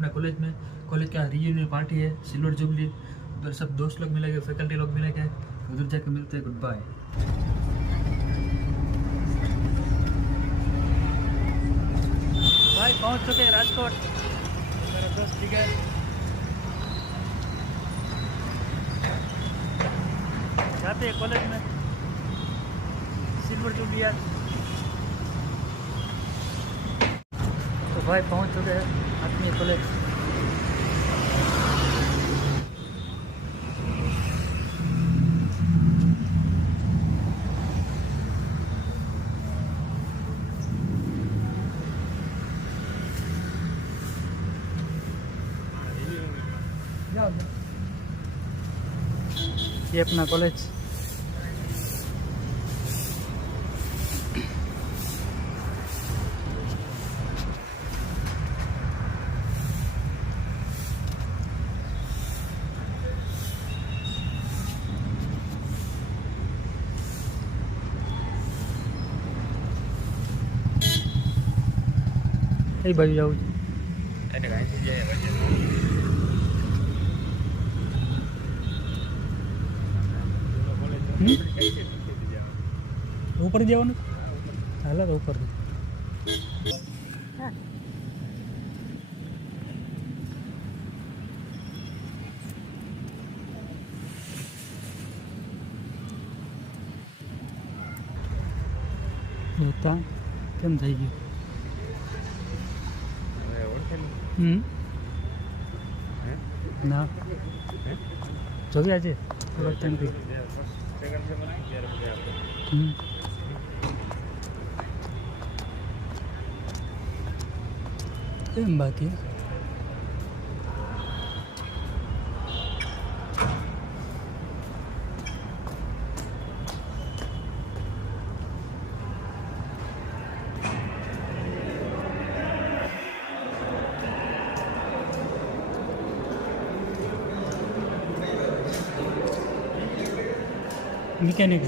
अपना कॉलेज में। कॉलेज का रीयूनियन पार्टी है, सिल्वर जुबली। उधर सब दोस्त लोग मिलेंगे, फैकल्टी लोग मिलेंगे, उधर जाके मिलते हैं। Good bye. भाई पहुंच चुके हैं राजकोट। मेरा दोस्त ठीक है, जाते हैं कॉलेज में, सिल्वर जुबली यार। तो भाई पहुंच चुके हैं आत्मीय कॉलेज। ये अपना कॉलेज। કઈ બાજુ જવું છે? એને કાંઈથી જાય ઉપર જવાનું? હાલ તો ઉપર જોતા કેમ થઈ ગયું? ના જોયા છે થોડાક ટાઈમથી. કેમ બાકી મિકેનિક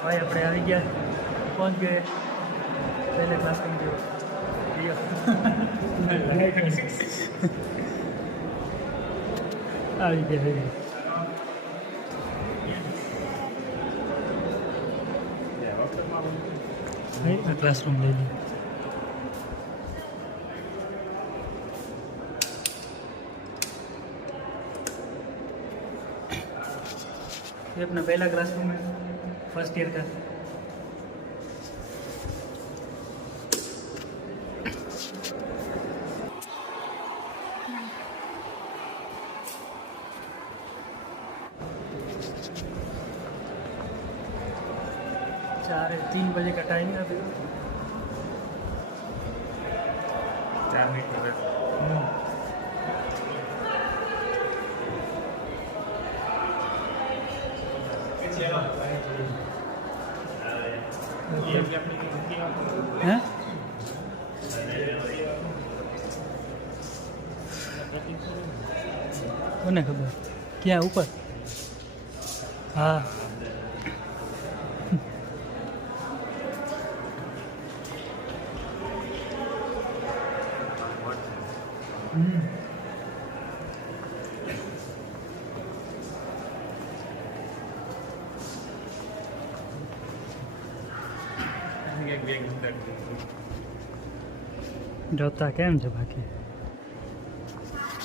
ભાઈ આપણે આવી ગયા, પહોંચ ગए पहले क्लास में जो આવી ગયા क्लासरूम ले लिया। ये अपना पहला क्लासरूम है, फर्स्ट ईयर का। चार 3 बजे का टाइम है अभी। 4 मिनट हो गए। हैं? કોને ખબર ક્યાં ઉપર? હા જોતા કેમ છે બાકી?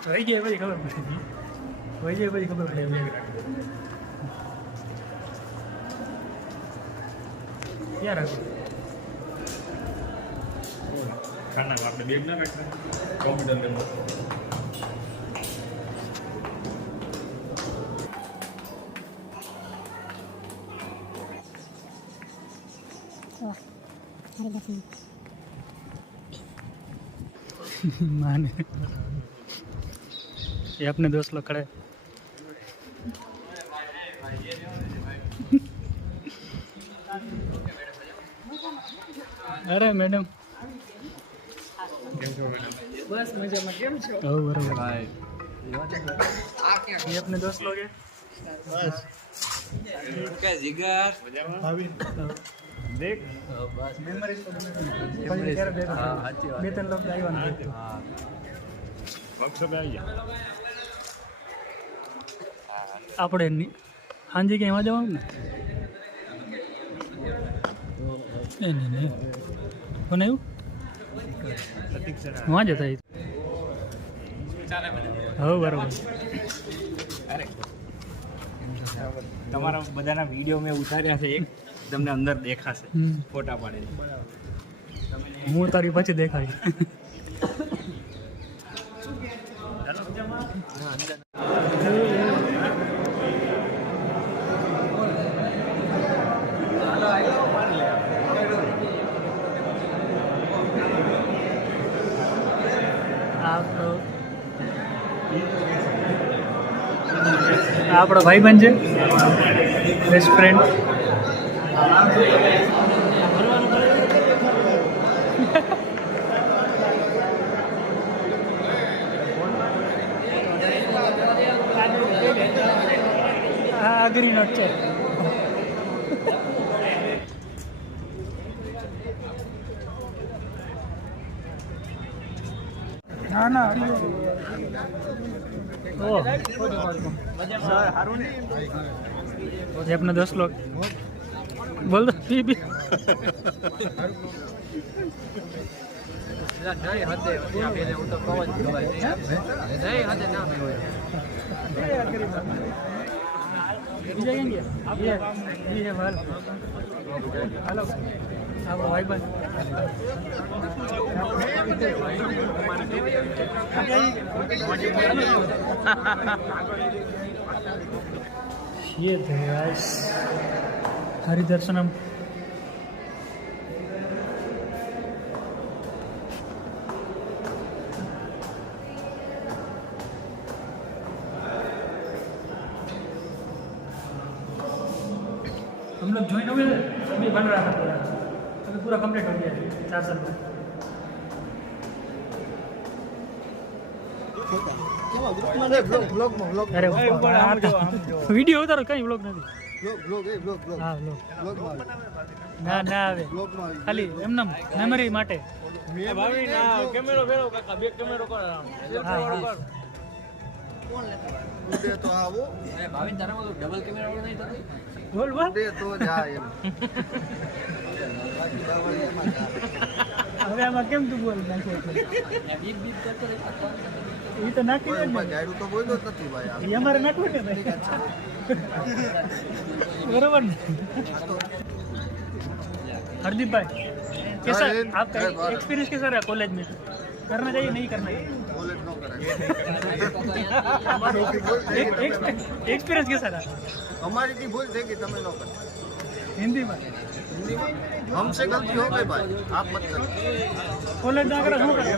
વહી જાય પછી ખબર પડી. વહી જાય પછી ખબર પડે. ક્યાં રાખો ખાના? આપણે બેગ ના બેઠા કોમ્પ્યુટર લેવું. माने ये अपने दोस्त लोग खड़े। अरे मैडम बस मजा में केम छो? ओ बराबर भाई। ये अपने दोस्त लोग हैं, क्या जिगर देख बस मेमोरीज तो बने બે ત્રણ લોકો આવ્યા ને આપણે સાંજે ક્યાં એમાં જવાનું ને નહીં કોને આવ્યું વાં જતા હવે બરાબર તમારા બધાના વિડીયો મેં ઉતાર્યા છે એક તમને અંદર દેખાશે ફોટા પાડે હું તારી પછી દેખાય આપણો ભાઈબંધ છે બેસ્ટ ફ્રેન્ડ આ ગ્રીન નોટ છે ના ના ये अपने 10 लोग बोल दो पी पी हेलो आप भाई बन ये थे गाइस हरिदर्शनम हम लोग ज्वाइन हो गए अभी बन रहा था पूरा अभी पूरा कंप्लीट हो गया 4 साल में अरे वीडियो उतारो कहीं व्लॉग नहीं हाँ व्लॉग ना ना आवे खाली एमनम मेमोरी माटे કેમેરો ફેરો કાકા બે કેમેરો કર ઉડે તો આવો અરે ભાવિન તારામાં તો ડબલ કેમેરા વાળો નહીં થતો बोल बोल ઉડે તો જાય એમ હવે આમાં કેમ તું બોલ નાખો બીપ બીપ કરતો રહે એ તો નાખી દે ને ગાડું તો બોલ્યો જ નથી ભાઈ એ અમારે નાખવું ને ભાઈ बराबर हरदीप भाई कैसा आपका एक्सपीरियंस कैसा रहा कॉलेज में करना चाहिए नहीं करना चाहिए બોલે ન કરાય एक्सपीरियंस कैसा रहा हमारी की भूल थी कि તમે ન કરો हिंदी में हिंदी में हमसे गलती हो गई भाई आप मत करो कॉलेज ना करा શું કરે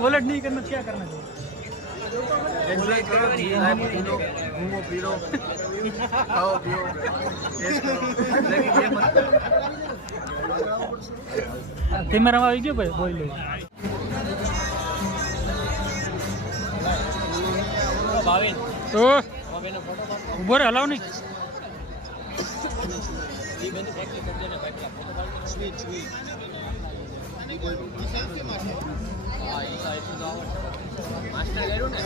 कॉलेज नहीं करना क्या करना चाहिए एंजॉय करो लाइफ जीलो घूमो फिरो खाओ पियो टेस्ट करो लेकिन ये मत करो कैमरा में આવી ગયો ભાઈ બોલ લે ભાવિન તો ઉભો રે હલાવ નહીં એ બેન ફેક્ટરી કરજે ને ભાઈ ફોટો પાડ સ્વીટ સ્વીટ હા એ સાઈડ તો આવડે માસ્ટર કર્યું ને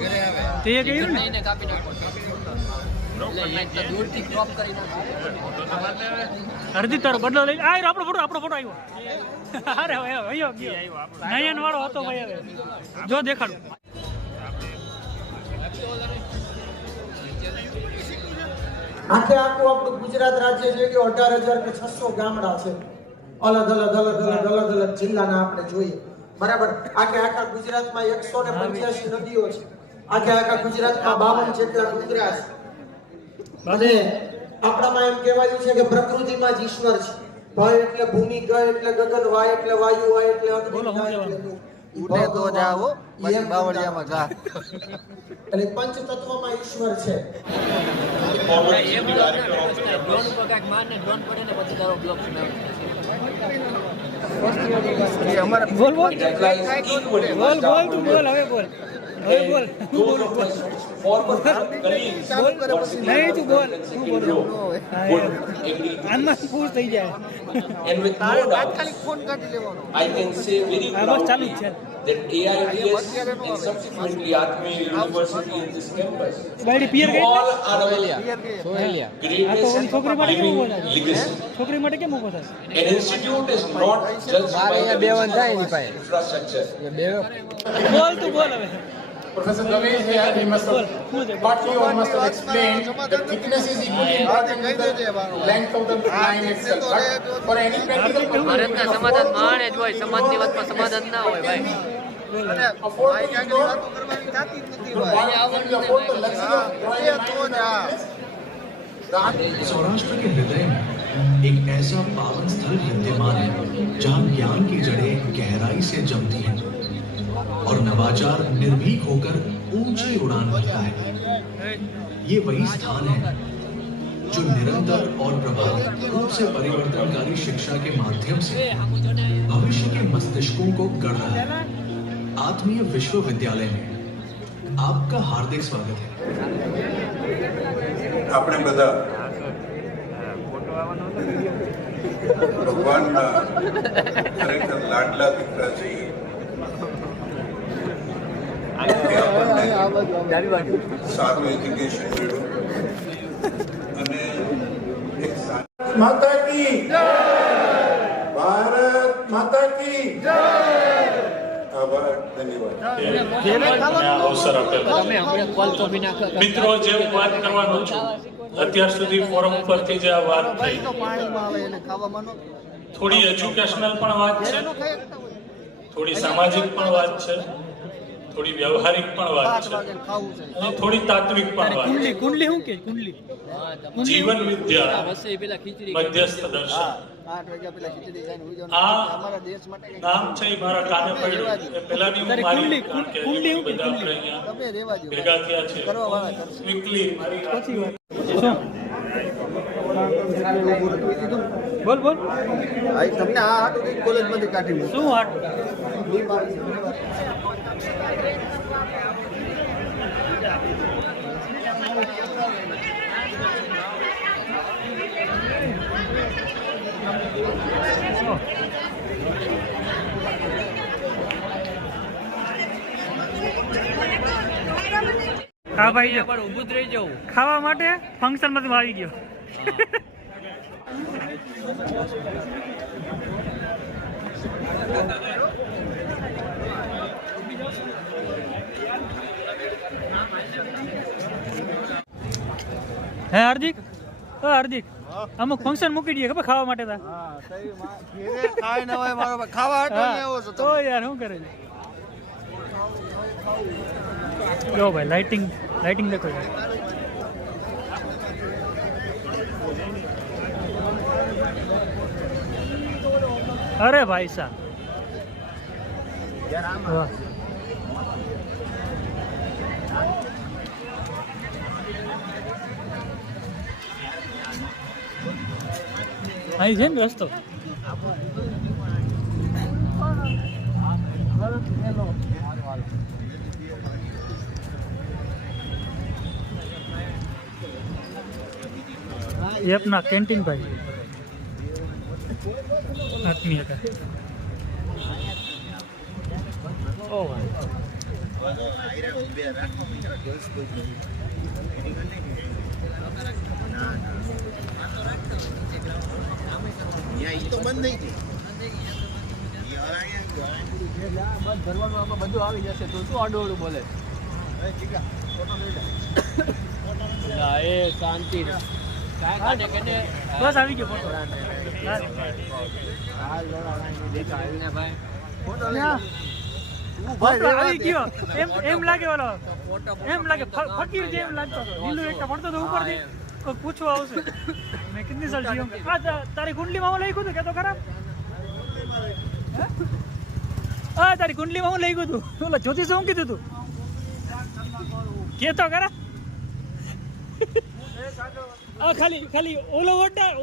ઘરે આવે તે કહ્યું ને એને કાપી નાખો એટલે દૂરથી ક્રોપ કરી નાખો હરદીપ તારો બદલો લઈ આ આપણો ફોટો આવ્યો અરે ભાઈ ગયો નયન વાળો હતો ભાઈ હવે જો દેખાડું આખે આખું આપણું ગુજરાત રાજ્ય છે કે 18,000 કે 600 ગામડા છે અલગ અલગ જિલ્લાના આપણે જોઈએ બરાબર આખે આખા ગુજરાતમાં 185 નદીઓ છે આખે આખા ગુજરાતમાં 52 જેટલા ડુંગરા છે અને આપણામાં એમ કહેવાયું છે કે પ્રકૃતિમાં જ ઈશ્વર છે ભય એટલે ભૂમિ ગ એટલે ગગન વાય એટલે વાયુ વાય એટલે અગ્નિ ઉડે તો જાઓ પછી બાવળિયામાં જા એટલે પંચ તત્વમાં ઈશ્વર છે ડ્રોન ઉપર કાંઈક મારને ડ્રોન પડે ને પછી તારો બ્લોક એ અમારા બોલ તું બોલ હવે બોલ बोल नहीं तू बोल आनमा पूछ થઈ જાય And with no doubt, I can say very બસ ચાલુ proudly છે that AITS and subsequently Atmeya University in this campus, બાયડી પિયર you ગઈ all are our આ greatness તો ઓલી છોકરી માટે કેમ ઉભો and થાય legacy. છોકરી માટે કેમ ઉભો થાય An institute is not just by the infrastructure. બોલ તું બોલ હવે Professor Dave here, he must બોલ have, શું છે partly or must have explained that thickness is equally important with the length of the line itself. But for any practical purpose, ભારતના સમાધાન માણે જ હોય, સમાજની વાતમાં સમાધાન ના હોય ભાઈ. afford to ignore, why can we afford the luxury of drawing a line in the Saurashtra के हृदय में एक ऐसा पावन स्थल विद्यमान है जहाँ ज्ञान की जड़ें गहराई से जमती हैं और नवाचार निर्भीक होकर ऊंची उड़ान भरता है। ये वही स्थान है जो निरंतर और प्रभावी रूप से परिवर्तनकारी शिक्षा के माध्यम से भविष्य के मस्तिष्कों को गढ़ रहा है। आत्मीय विश्वविद्यालय में आपका हार्दिक स्वागत है। આપણે બધા ભગવાનના ખરેખર લાડલા દીકરા છીએ સારું એજ્યુકેશન મળ્યું અને એક माता की भारत माता की આભાર ધન્યવાદ અવસર આપેલો મિત્રો જે હું વાત કરવાનો છું અત્યાર સુધી ફોરમ પરથી જે આ વાત થઈ થોડી એજ્યુકેશનલ પણ વાત છે થોડી સામાજિક પણ વાત છે થોડી વ્યવહારિક પણ વાત છે અને થોડી તાત્વિક પણ વાત કુંડલી કુંડલી શું કે કુંડલી છે જીવન વિદ્યા મધ્યસ્થ દર્શન આ નામ છે એ મારા કાને પડ્યું એ પહેલાની હું મારી કારણ કે બધા આપણે અહીંયા ભેગા થયા છે ક્વિકલી મારી પછી વાત શું બોલ બોલ તમને આ હાટું કઈ કોલેજમાંથી કાઢી મૂક્યું. શું હાટ હા ભાઈ જો પણ ઊભું જ રહી જવું. ખાવા માટે ફંક્શન માંથી આવી ગયો હે હાર્દિક હાર્દિક અમુક ફંક્શન મૂકી દઈએ ખબર ખાવા માટે તા ખાય ન હોય મારો ભાઈ. ખાવા હાટું ને એવો છે તો યાર શું કરે છે જો ભાઈ લાઇટિંગ લાઇટિંગ દેખો યાર. અરે ભાઈ સાહેબ વાહ અહીં છે ને રસ્તો ये अपना कैंटीन भाई आत्मीय का ओ भाई તો બંધ નહીં થઈ. બધું આવી જશે તો શું આડોડું બોલે એ શાંતિ બસ આવી ગયો ફોટો ફોટો આવી ગયો એમ લાગે ઓલો એમ લાગે ફકીર જેમ લાગતો હતો લીલું એક પડતો તો ઉપરથી કોઈ પૂછવા આવશે મેં કેટલી સાલ જીઓ તારી કુંડલીમાં હું લખ્યું હતું કે તો ખરાબ હા તારી કુંડલીમાં હું લખ્યું હતું ઓલા જ્યોતિષે શું કીધું તું કે તો ખરા ખાલી ખાલી ઓલો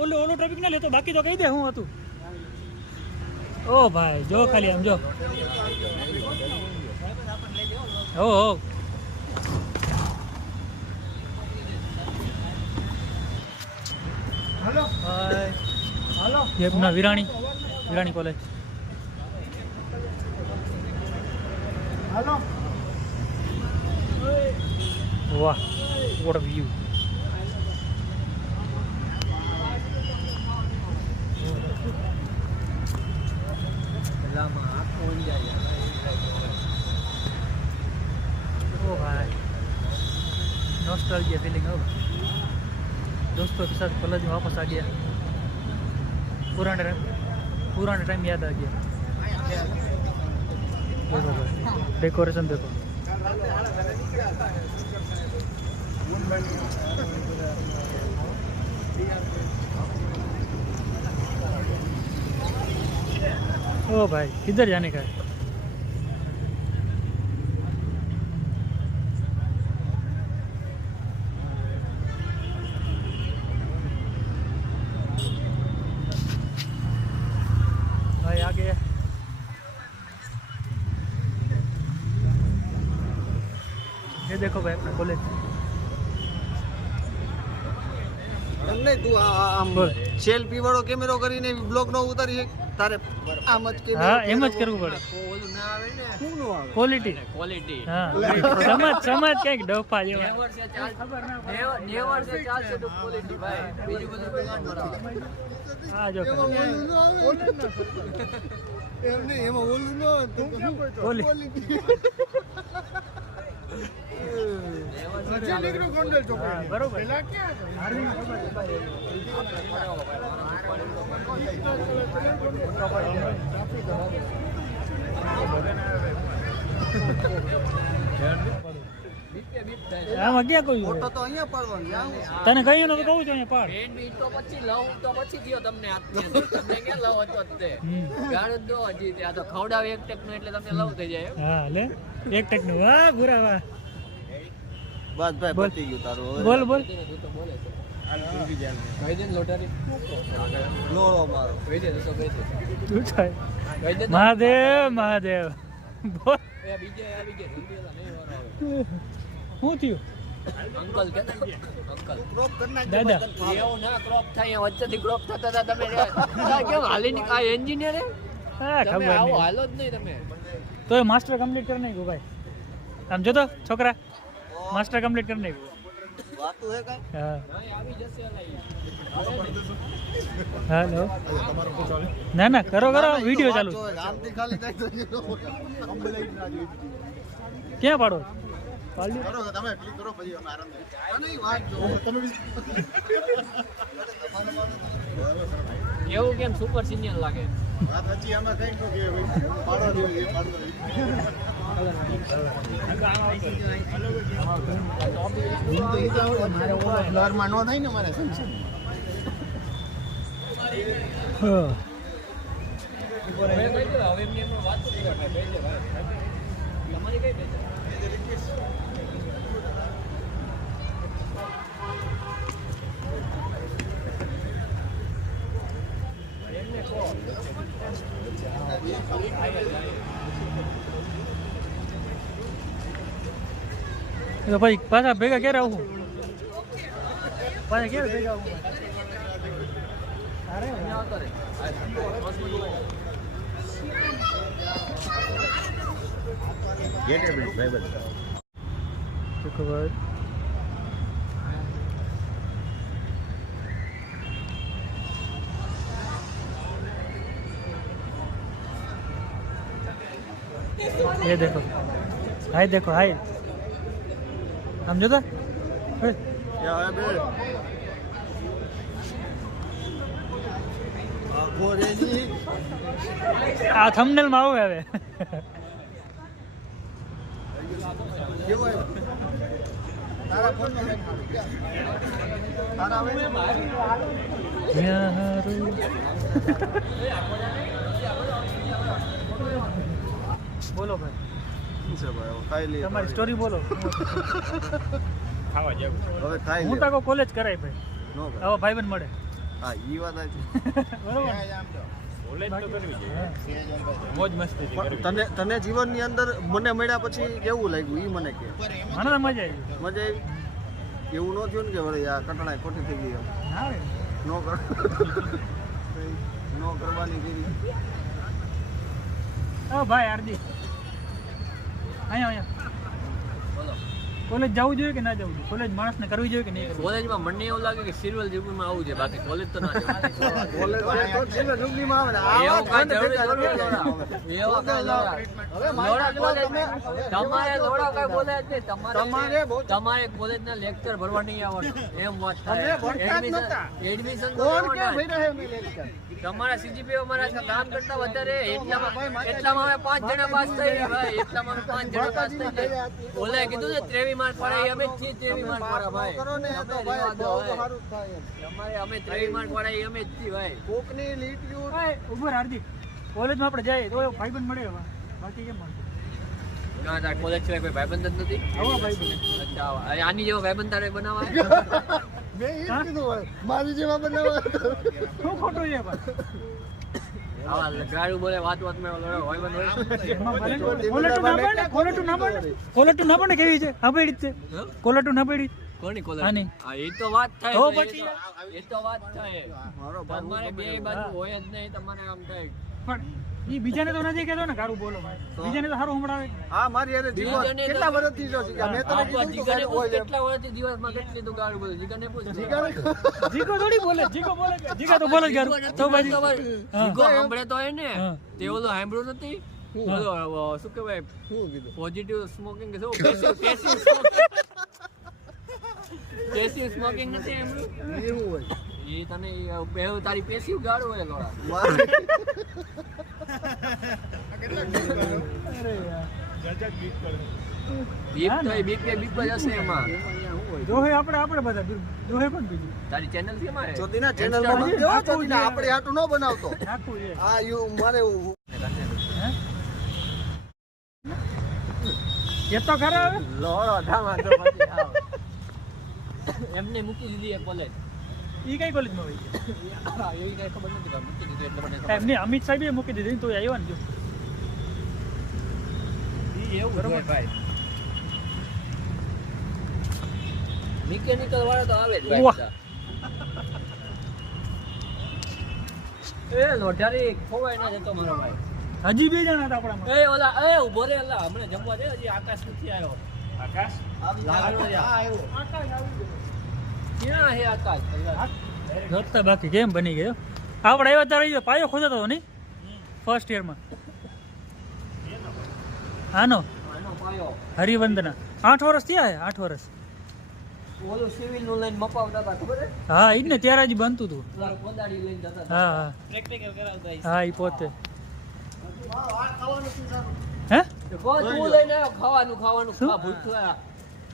ઓલો ટ્રાફિક ના લેતો બાકી તો કહી દે હું હતું ઓ ભાઈ જો ખાલી આમ જો હો હો હાલો હાલો ના વિરાણી કોલેજ. હાલો વાહ વોટ અ વ્યૂ. ओ भाई नॉस्टैल्जिया फीलिंग अब दोस्तों के साथ कॉलेज में वापस आ गया. पुराना टाइम याद आ गया. देखो भाई डेकोरेशन देखो. ओ भाई किधर जाने का है? भाई आ गया. ये देखो भाई अपना कॉलेज. નહીં તું આમ સેલ્ફી વાળો કેમેરો કરીને બ્લોગ નો ઉતારી તારે આમ જ કે હા એમ જ કરવું પડે. ઓલું ના આવે ને શું નો આવે ક્વોલિટી. હા સમજ કઈક ડોફા જેવા. નેવર છે ચાલશે તો ક્વોલિટી ભાઈ બીજું બધું બેગાડ બરાબર. હા જો એમ નહીં એમાં ઓલું ન હોય તો નીકળ્યું ગોંડલ ચોકડી બરોબર. પેલા ક્યાં આમાં ક્યાં કોઈ ફોટો તો અહીંયા પાડવાની આવું તને કહ્યું ને તો કહું છું અહીંયા પાડ. બેન બી તો પછી લવ તો પછી થયો તમને હાથને. તમને ક્યાં લવ હતો તે ગાળ જ દો હજી તે આ તો ખવડાવે એક ટેક નું એટલે તમને લવ થઈ જાય. હા લે એક ટેકનું વાહ ગુરા વાહ. બસ ભાઈ બોલ. પતી ગયું તારું હવે બોલ બોલ. તું તો બોલે છે કહી દે ને લોટારી લોળો મારો કહી દે તો કહી દે તું થાય કહી દે મહાદેવ મહાદેવ બોલ. એ બીજે આવી ગયા જલ્દી એલા નહીં વાર આવે. શું થયું અંકલ કે અંકલ ક્રોપ કરી નાખ દાદા? એવું ના ક્રોપ થાય વચ્ચેથી ક્રોપ થતા હતા તમે કેમ હાલી ની આ એન્જિનિયર હા તમે ખબર આવો નહીં. હાલો જ નહીં તમે. તો એ માસ્ટર કમ્પ્લીટ કરી નાખ્યું ભાઈ. આમ જો તો છોકરા માસ્ટર કમ્પ્લીટ કરી નાખ્યું. વાતું હે કાઈ હા આવી જશે અલા હાલો ના ના કરો કરો વિડીયો ચાલુ. આમથી ખાલી થાય તો ક્યાં પાડો પાડી કરો તમે ક્લિક કરો પછી અમે આરામ નહીં વાત જો તમે એવું કેમ સુપર સિનિયર લાગે? વાત સાચી આમાં કઈ કે પાડો દે એ પાડો બ્લરમાં નો થાય ને મારે હા હવે કહી દો હવે એમની એમનો વાત કરી આપણે કહી દે ભાઈ તમારી કઈ બેચે એમને કહો તો ભાઈ પાછા ભેગા ક્યારે આવું? પાછા ક્યારે ભેગા આવું? અરે આવતો રે देखो भाई ये देखो हाय देखो हाय समझो तो યા બે આખો રેજી आ थंबनेल में आवे હવે કેવો આવ્યો તારા ફોન માં તારા આવે બોલો ભાઈ શું છે ભાઈ ખાઈ લે તમારી સ્ટોરી બોલો ખાવા જેવું. હવે ખાઈ હું લે તો કોલેજ કરાય ભાઈ નો આવો ભાઈબંધ મળે હા ઈ વાત છે બરોબર આમ તો કોલેજ તો કરવી જોઈએ, મોજ મસ્તી કરવી. તને તને જીવનની અંદર મને મળ્યા પછી કેવું લાગ્યું ઈ મને કે? મને તો મજા આવી. મજા આવી? એવું ન થયું ને કે વળી આ કટણાઈ ખોટી થઈ ગઈ એમ? ના રે. નો કરવાની કરી. ઓ ભાઈ હાર્દિક અહીંયા કોલેજ જવું જોઈએ કે ના જવું જોઈએ? કોલેજ માણસને કરવી જોઈએ કે નહીં કરવી? કોલેજમાં મને એવું લાગે કે સિરિયલ જીવનમાં આવવું છે, બાકી કોલેજ તો ના જવાય. કોલેજ તો જીવન જુગલીમાં આવે ને એવું કાંઈ જરૂર ભેગા નથી. ભેગા આવે. એવું કાંઈ લોડા. હવે લોડા કોલેજ તમારે લોડા કાંઈ બોલે જ નહીં. તમારે બહુ તમારે કોલેજના લેક્ચર ભરવા નહીં આવવાનું એમ વાત તમે થાય. ભણતા જ નહોતા. એડમિશન કોણ કે ભાઈ રહે મેં લેક્ચર? તમારા CGPA અમારા કામ કરતા વધારે એટલામાં અમે 5 જણા પાસ થઈ ગયા ભાઈ. એટલામાં અમે 5 જણા પાસ થઈ ગયા. ઓલે કીધું છે 23 માર્ક પડે અમે જ છીએ 23 માર્ક પડે ભાઈ. કરો ને તો ભાઈ બહુ સારું થાય એમ. તમારે અમે 23 માર્ક પડે અમે જ છીએ ભાઈ. કોકની લીટીયું ભાઈ ઉભર હાર્દિક કોલેજમાં આપણે જઈએ તો ભાઈબંધ મળે હવે. બાકી કેમ મળે? કાં તાર કોલેજ સિવાય કોઈ ભાઈબંધ જ નથી? આવો ભાઈબંધ. અચ્છા આની જેવો ભાઈબંધ તારે બનાવવા? મેં ઈ જ કીધું હોય મારી જેવા બનાવવા. શું ખોટું છે ભાઈ? આવા ગાળું બોલે વાત વાતમાં ભાઈબંધ હોય. કોલેટું ના પડે કેવી છે? સાંભળી જ છે કોલેટું ના પડી. કોની કોલેજ? આની. હા એ તો વાત થાય. તો એ પછી એ તો વાત થાય. તમારે બે બાજુ હોય જ નહીં. તમારે આમ થાય પણ ઈ બીજાને તો નથી કહેતો ને ગારું બોલો ભાઈ. બીજાને તો સારું સંભળાવે. હા મારી યારે જીવન કેટલા વર્ષથી જો છે મેં તને કીધું જીગાને પૂછ કેટલા વર્ષથી દિવસમાં કેટલી તું ગાળું બોલે? જીગાને પૂછ. જીગો થોડી બોલે. જીગો બોલે કે જીગા તો બોલે જ ગારું. તો ભાઈ જીગો સાંભળે તો હોય ને તે ઓલો સાંભળ્યું નથી? ઓલો શું કહેવાય શું કીધું? પોઝિટિવ સ્મોકિંગ કે શું પેસિવ સ્મોકિંગ નથી સાંભળ્યું? એવું હોય એ તને એવું તારી પેસિવ ગાળું હોય લોડા. બીપ તો એ બીપ જ હશે એમાં. દોહે આપણે બધા દોહે પણ બીજું તારી ચેનલ છે મારે? ચોથીના ચેનલમાં બંધ દેવો ચોથીના આપણે આટલું ન બનાવતો. નાખવું છે. આ યુ મારે એ તો ખરા હવે લોડો ધામા તો પછી આવ. એમને મૂકી દીધી એ કોલેજ. ઈ કઈ કોલેજમાં હોય? એવી કઈ ખબર નથી પણ મૂકી દીધું એટલે મને એમને અમિત સાહેબે મૂકી દીધી તો આવ્યો ને જો. એવું બરોબર ભાઈ. મિકેનિકલ વાળો તો આવે જ વાહ. ભાઈ. એ લોઢારી ખોવાય ના જતો મારો ભાઈ. હજી બે જણા હતા આપણામાં. એ ઓલા એ ઉભો રે એલા હમણાં જમવા દે. હજી આકાશ નથી આવ્યો. આકાશ ક્યાં હે આકાશ? જોતા બાકી કેમ બની ગયો? આપણે આવ્યા ત્યારે પાયો ખોદાતો હતો નહીં ફર્સ્ટ યરમાં. આનો આનો પાયો હરિવંદના 8 વર્ષ થયા હે. 8 વર્ષ. ઓલું સિવિલ નું લઈને મપાવતા હતા ખબર હે? હા ઈ જ ને ત્યારે જ બનતું હતું. કોદાળી લઈને જતા હતા. હા હા પ્રેક્ટિકલ કરાવતા હા ઈ પોતે. હે તું લઈને આવ્યો ખાવાનું ખા ભૂખ્યા.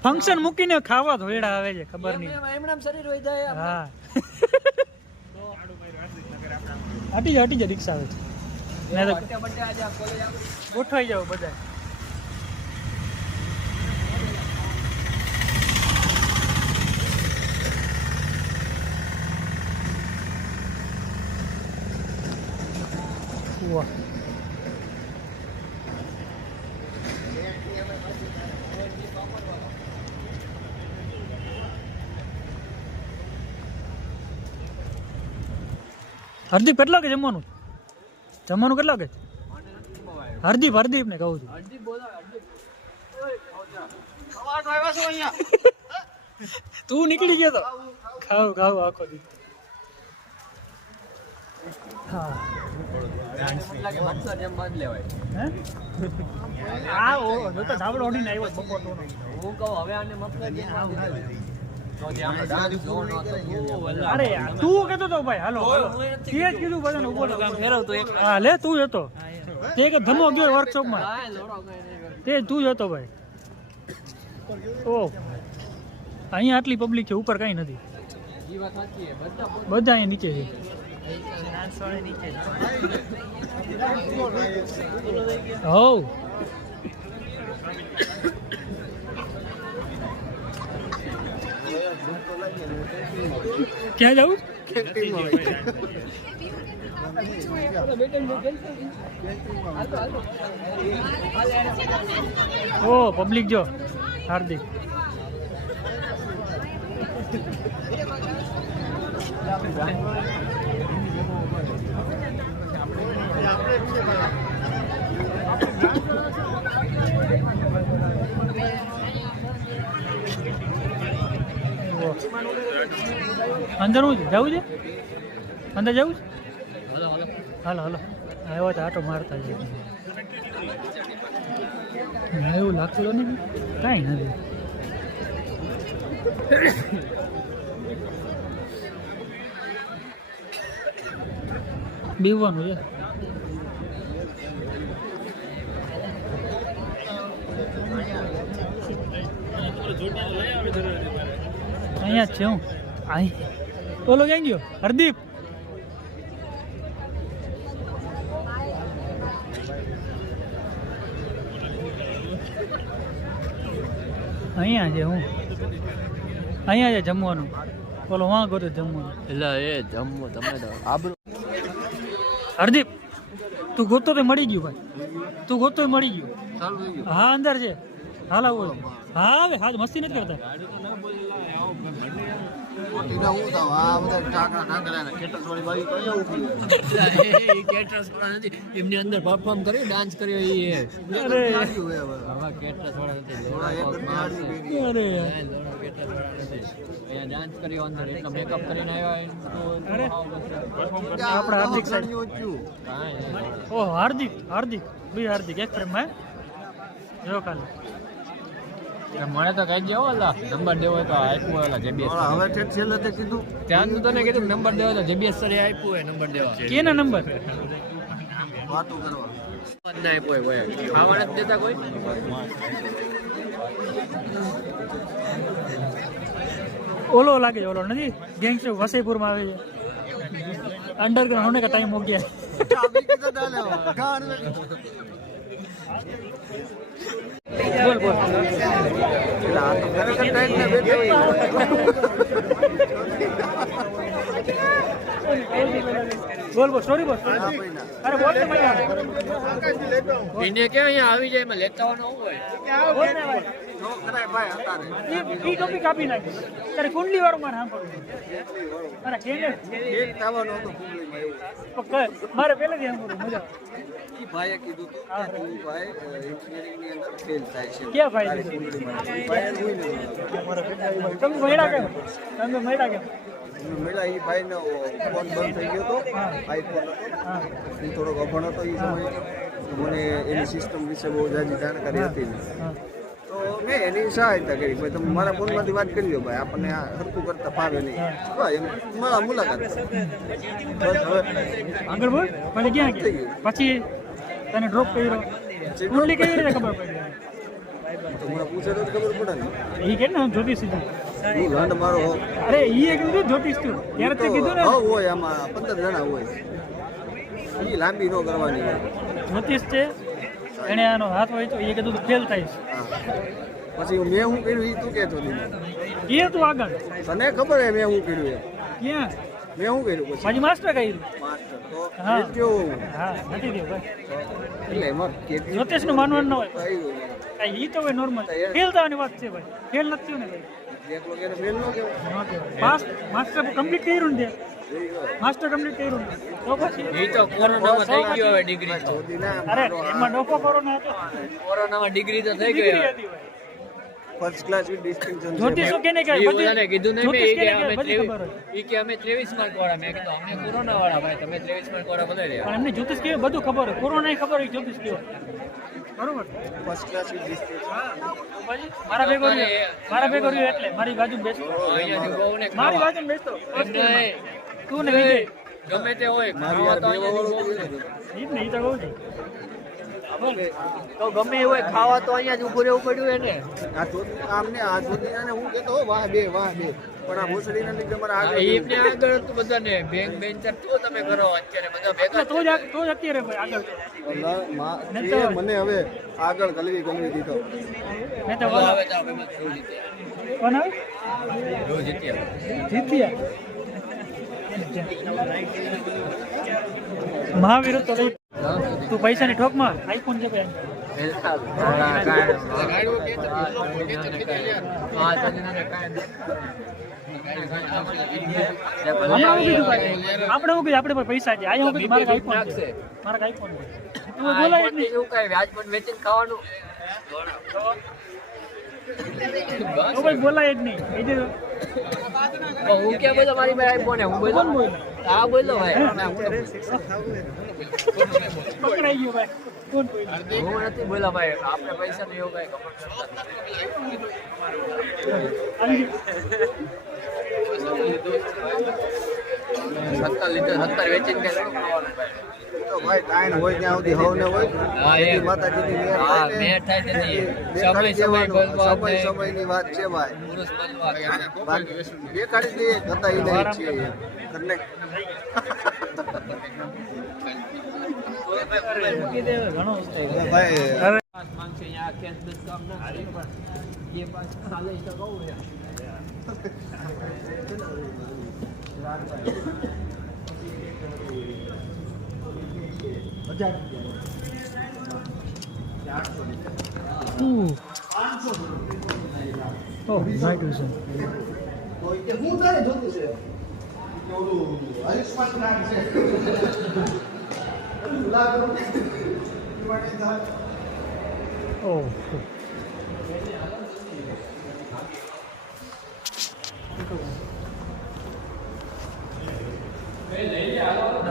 ફંક્શન મૂકીને ખાવા ધોયડા આવે છે ખબર નહીં. એમનામ શરીર વહી જાય. હા હટી જા રિક્ષા આવે છે. મેં તો બર્થડે આજે આ કોલેજ આવે. ગોઠવાઈ જાવ બધા. વાહ હરદીપ કેટલા કે જમવાનું કેટલા કે? હરદીપ ને કહું છું. તું નીકળી ગયો તો ખાવ આખો દી. હા આ ઓ તો ધાબળો ઓડીને આવ્યો બપોરનો. હું કહું હવે આને મફલર જેમ બાંધી દેવાય. તો જે આપણે ડાન્સ જોવો નતો બહુ અરે યાર તું કેતો તો ભાઈ હાલો તે જ કીધું બધાને ઉભો તો કામ ફેરવતો એક. હા લે તું જ હતો તે કે ધમો ગયો વર્કશોપમાં તે તું જ હતો ભાઈ. ઓ અહીંયા આટલી પબ્લિક છે ઉપર કઈ નથી. બધા અહીંયા નીચે છે. હો ક્યાં જવું? ઓ પબ્લિક જો હાર્દિક અંદર હું જવું છે અંદર જવું છે હાલો હાલો આવ્યો તો આટો મારતા છે એવું લાગતું નહીં કાંઈ નથી બીવવાનું છે અહીંયા જ છે હું અહીં ઓલો ક્યાં ગયો હરદીપ અહીંયા છે હું અહીંયા છે જમવાનું બોલો વાં ગયો જમવાનું એટલે એ જમવું તમે તો આબરૂ હરદીપ તું ગોતો તો મળી ગયું ભાઈ તું ગોતો મળી ગયું હા અંદર છે હાલ આવો હા હવે હા મસ્તી નથી કરતા એમની અંદર પરફોર્મ કર્યું ડાન્સ કર્યો એ કેટરસ વાળા ડાન્સ કર્યો અંદર એટલો મેકઅપ કરીને આવ્યા આપણા હાર્દિક સાહેબ ઓ હાર્દિક હાર્દિક બી હાર્દિક એક ફ્રેમ માં જો કાલે મને તો કઈ દેવો નંબર દેવો તો આપ્યો ઓલા જેબીએસ હવે છેલ્લે તે કીધું ત્યાં તને કીધું નંબર દેવો તો જેબીએસ સરે આપ્યો હોય નંબર દેવા કેના નંબર વાતો કરવા ના આપ્યો હોય ખાવા નથી દેતા કોઈ ओलो लागे ओलो नहीं गैंग से वसीपुर में आवे अंडरग्राउंड होने का टाइम हो गया बोल बोल बोल बोल स्टोरी बोल अरे बोल तो मजा इन्हें क्या यहाँ આવી જાય માં લેતા હોનો હોય ઈ ટોપી કાપી નાખી તારે કુંડલી વાળું મારે સાંભળવું અરે કેને એક તાવાનો હતો કુંડલીમાં એવું મારે પહેલેથી સાંભળવું મજા ઈ ભાઈએ કીધું કે તું ભાઈ એન્જિનિયરિંગ ની અંદર ફેલ થાય છે ક્યાં ભાઈ ભાઈ હોય ને તમે મળ્યા કેમ તમે મળ્યા કેમ મેળા ઈ ભાઈ નો ફોન બંધ થઈ ગયો હતો આઈફોન હતો એ થોડોક અભણ હતો એ સમય મને એની સિસ્ટમ વિશે બહુ જાજી જાણકારી હતી તો મેં એની સહાયતા કરી ભાઈ તમે મારા ફોનમાંથી વાત કરી લો ભાઈ આપણને આ સરખું કરતા ફાવે નહીં ભાઈ એમ મારા મુલાકાત બસ હવે આગળ બોલ પછી ક્યાં ગયા પછી તને ડ્રોપ કર્યો કુંડલી કેવી રીતે ખબર પડી તો મને પૂછે તો ખબર પડે ને ઈ કે ને જ્યોતિષ સીધું હું લંડ મારો અરે ઈ એક કીધું જ્યોતિષ તું ત્યારે તે કીધું ને હોય આમાં 15 જણા હોય ઈ લાંબી ન કરવાની હોય જ્યોતિષ છે એને આનો હાથ હોય તો એ કીધું ફેલ થાય પછી મેં શું કર્યું એ તું કહેતો એ તું આગળ તને ખબર હે મેં શું કર્યું એ ક્યાં મેં શું કર્યું પછી મારી માસ્ટર કર્યું માસ્ટર તો હા કેવું હા નથી દેવું ભાઈ એટલે એમાં જ્યોતિષ નું માનવાનું ન હોય ઈ તો હોય નોર્મલ ફેલ થવાની વાત છે ભાઈ ફેલ નથી થયું ને ભાઈ એકલો કે ફેલ ન કહેવાય માસ્ટર કમ્પ્લીટ કર્યું ને માસ્ટર કમ્પ્લીટ કર્યું ને તો પછી એ તો કોરોનામાં થઈ ગયો હવે ડિગ્રી તો અરે એમાં ડોકો કોરોના હતો કોરોનામાં ડિગ્રી તો થઈ ગઈ ફર્સ્ટ ક્લાસ વિથ ડિસ્ટિંક્શન જ્યોતિષો કેને કહે એ બધાને કીધું નહીં મેં બધી ખબર હોય એ કે અમે 23 માર્ક વાળા મેં કીધું અમને કોરોના વાળા ભાઈ તમે 23 માર્ક વાળા ભલે રહ્યા પણ એમને જ્યોતિષ કેવું બધું ખબર હોય કોરોના ખબર હોય જ્યોતિષ કેવું બરોબર ફર્સ્ટ ક્લાસ વિથ ડિસ્ટિંક્શન મારા ભેગો રહ્યો એટલે મારી બાજુ બેસતો અહીંયાથી બહુ ને મારી બાજુ બેસતો એમને તું ને વિજય ગમે તે હોય ખાવા તો અહીંયાથી બહુ ઈ જ ને ઈ તો કહું છું તો ગમે એવું હોય ખાવા તો અહીંયા જ ઉભું રહેવું પડ્યું એને આ તો આમને આ જોડીને હું કહેતો વાહ બે પણ આ ભોસડીના લીધે મારા આગળ એમને આગળ હતું બધાને બેંક બેન્ચર તો તમે કરો અત્યારે બધા ભેગા તો જ અત્યારે ભાઈ આગળ મને હવે આગળ ગલવી દીધો મેં તો હવે તો આપણે બધું જીત્યા કોણ આવે રોજ જીત્યા જીત્યા મહાવીર તો તું પૈસાની ઠોકમાં આઈફોન છે ભાઈ આપણે આપણે પૈસા છે આ મારે આઈફોન છે મારે આઈફોન છે તું બોલાય જ નહીં કઈ વ્યાજ પણ વેચીને ખાવાનું બોલાય જ નહીં હું ક્યાં બોલો મારી પાસે આઈફોન હે હું બોલો હા બોલો ભાઈ પકડાઈ ગયો ભાઈ કોણ બોલ્યો હું નથી બોલા ભાઈ આપણે પૈસા નું એવું કઈ 70 વેચીને કઈ તો ભાઈ ટાઈમ હોય ત્યાં સુધી હવને હોય માતાજીની મેર થાય સમયની વાત છે ભાઈ દેખાડી દઈએ કરતા એ નહીં છીએ કરને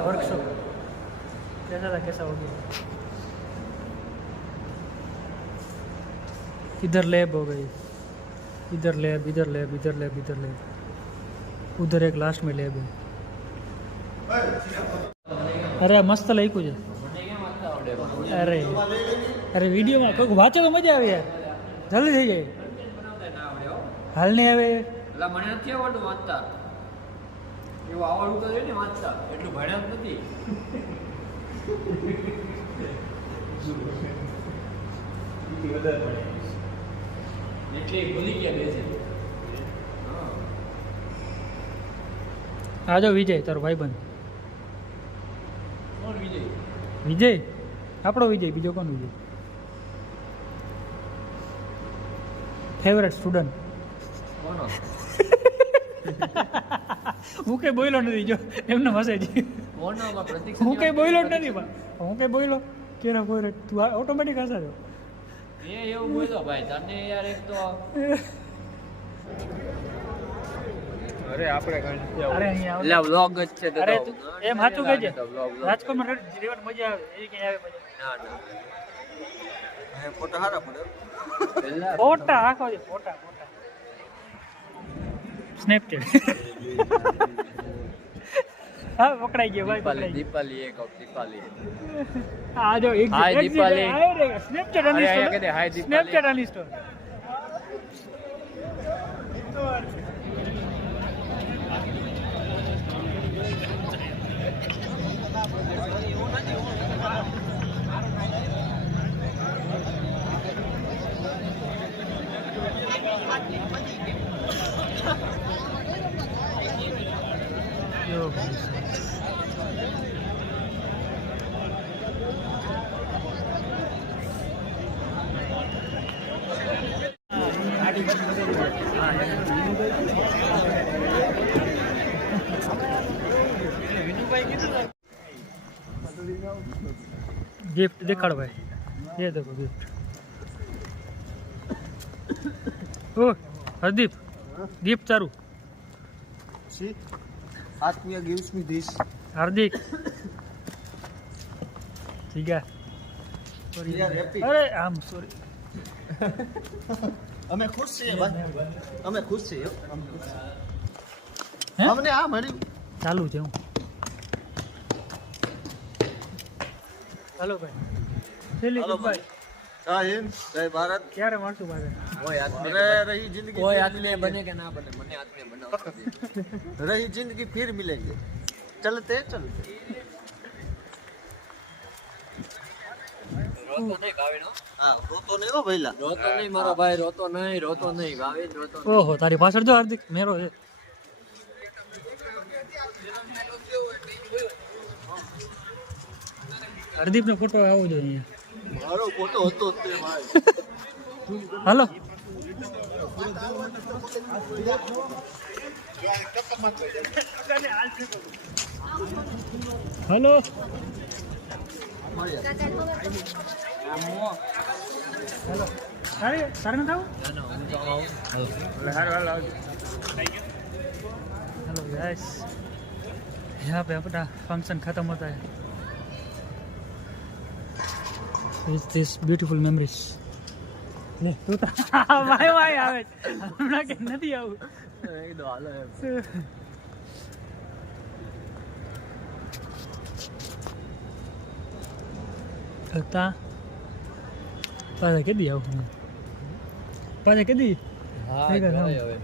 वर्कशॉप कैसा हो गया इधर लैब हो गई इधर लैब इधर लैब इधर लैब इधर लैब उधर एक लास्ट में लैब है अरे मस्त लख्યું છે અરે અરે વિડીયોમાં કોઈક વાંચે તો મજા આવે યાર જલ્દી થઈ જાય હાલ નહીં આવે એટલે મને નથી આવડતું વાંચતા એવું આવડવું તો જોઈએ ને વાંચતા એટલું ભણ્યા જ નથી એટલે ભૂલી ગયા બે છે આ જો વિજય તારો ભાઈબંધ કોણ વિજય વિજય આપણો વિજય બીજો કોણ વિજય ફેવરેટ સ્ટુડન્ટ કોનો હું કઈ બોલ્યો નથી જો એમને હસે છે કોનો પ્રતિક હું કઈ બોલ્યો નથી હું કઈ બોલ્યો કેરા ફેવરેટ તું ઓટોમેટિક હસે છો એ એવું બોલો ભાઈ તને યાર એક તો અરે આપણે કઈ અરે અહીંયા એટલે વ્લોગ જ છે તો અરે તું એમ સાચું કહેજે રાજકોટમાં જીવન મજા આવે એ કે આવે મજા ના ના ફોટા હારા પડે ફોટા આખો છે ફોટા ફોટા સ્નેપચેટ હા પકડાઈ ગયો ભાઈ પકડાઈ દીપાલી એક દીપાલી આ જો એક હાય દીપાલી સ્નેપચેટ અરે આયા કહે હાય દીપાલી સ્નેપચેટ અનલિસ્ટો गिफ्ट दिखाड़ भाई ये देखो गिफ्ट ओ हरदीप गिफ्ट चारू See, Atmiya gives me this. Hardik ठीक है We are happy. अरे आई एम सॉरी અમે ખુશ છીએ ભાઈ અમે ખુશ છીએ હે? અમને આ મળ્યું ચાલુ છે હું हेलो भाई चलिए हेलो भाई જય હિન્દ જય ભારત ક્યારે મળશું ભાઈ કોઈ આદમી અરે રહી જિંદગી કોઈ આદમી બને કે ના બને મને આદમી બનાવવા દે रही जिंदगी फिर मिलेंगे चलते चलते રોતો નહીં ભાવિનો हाँ रोतो नहीं हो भैला રોતો નહીં મારો ભાઈ રોતો નહીં ભાવિન રોતો નહીં. ઓહો તારી પાછળ જો હાર્દિક મેરો છે હરદીપનો ફોટો આવવો જોઈએ મારો ફોટો હતો જ તે ભાઈ. હાલો હલો हेलो सारे सारे ना था हेलो गाइस यहाँ पे अपना फंक्शन खत्म होता है इज दिस ब्यूटीफुल मेमोरीज ले तू तो भाई भाई आवे हमरा के નથી આવું એકદમ હાલો હતા પાછા કેદી આવું પાછા કેદી હા હવે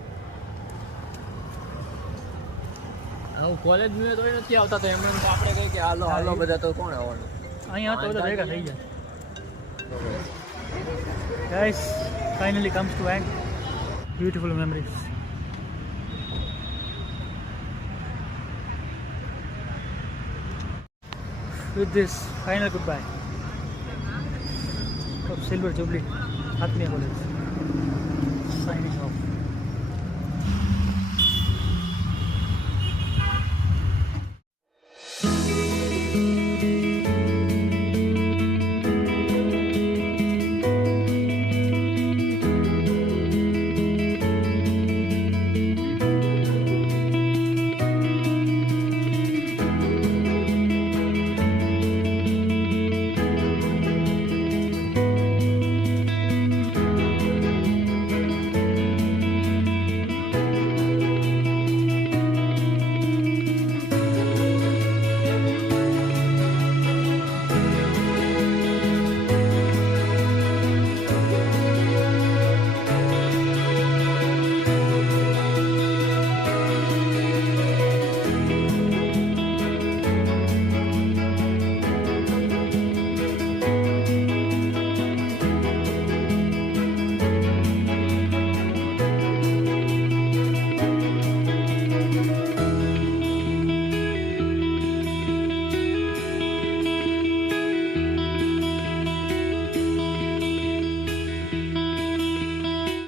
આવું કોલેજ માં તો નથી આવતા તો એમને આપણે કહી કે હાલો હાલો બધા તો કોણ આવવાનું અહીંયા તો બધા ભેગા થઈ જાય guys finally comes to and beautiful memories with this final goodbye of Silver Jubilee Atmiya College signing off.